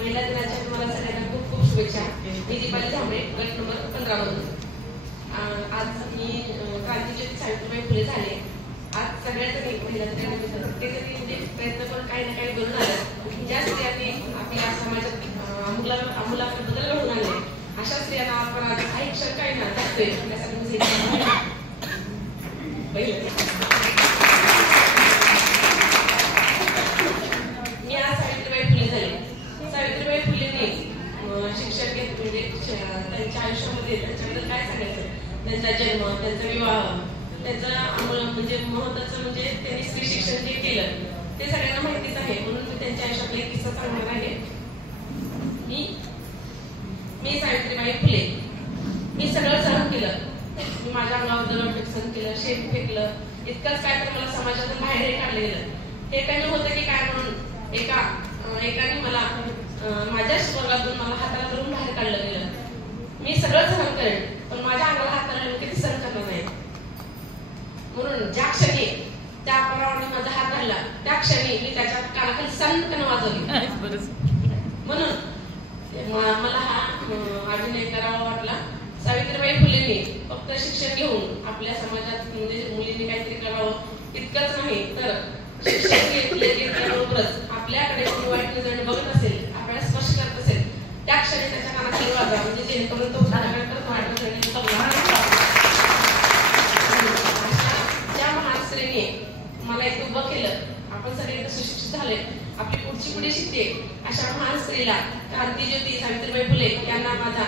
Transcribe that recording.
महिला दिनाच्या तुम्हाला सगळ्यांना खूप खूप शुभेच्छा. मी दीपाली झांबळे, गट नंबर 15 मधून. आज मी क्रांतीज्योती सावित्रीबाई फुले झाले. आज सगळ्याच महिला दिनानिमित्त ते तरी म्हणजे प्रयत्न करून काही ना काही घडून आलं. ज्या स्त्रियांनी आपल्या समाजात आमूलाग्र बदल घडून आणले अशा स्त्रियांना आपण आज काही क्षण काही ना त्यासाठी मी आज सावित्रीबाई फुले झाले. सावित्रीबाई फुलेंनी शिक्षण घेतलं म्हणजे त्यांच्या आयुष्यामध्ये त्यांच्याबद्दल काय सांगायचं, त्यांचा जन्म, त्यांचा विवाह, त्यांचा म्हणजे महत्वाचं म्हणजे त्यांनी स्त्री शिक्षण जे केलं ते सगळ्यांना माहितीच आहे. म्हणून मी त्यांच्या आयुष्यातला एक किस्सा सांगणार आहे. मी सावित्रीबाई फुले मी सगळं सहन केलं. मी माझ्या अंगावर दगड सहन केलं, शेत फेकलं, इतकंच काय तर मला समाजातून बाहेर काढलं गेलं. हे काही होतं की काय म्हणून एकाने मला माझ्या स्वर्गातून मला हाताला धरून बाहेर काढलं गेलं. मी सगळं सहन करेन पण माझ्या अंगाला हात लावून किती सहन करणार नाही. म्हणून ज्या क्षणी त्या परावाने माझा हात धरला त्या क्षणी मी त्याच्या कानाखाली सन्नकन वाजवली. म्हणून मला हा अभिनय करावा वाटला. सावित्रीबाई फुलेंनी फक्त शिक्षण घेऊन आपल्या समाजात म्हणजे मुलींनी काहीतरी करावं इतकंच नाही तर शिक्षण घेतल्याबरोबरच आपल्याकडे कोणी वाईट नजरेने बघत असेल, आपल्याला स्पर्श करत असेल त्या क्षणी त्याच्या कानाखाली वाजवा म्हणजे जेणेकरून तो वाईट नजरेने ज्या महान स्त्रीने मला एक उभं केलं. आपण सगळे सुशिक्षित झाले, आपली पुढची पिढी शिकते. अशा महान स्त्रीला क्रांतीज्योती सावित्रीबाई फुले यांना माझा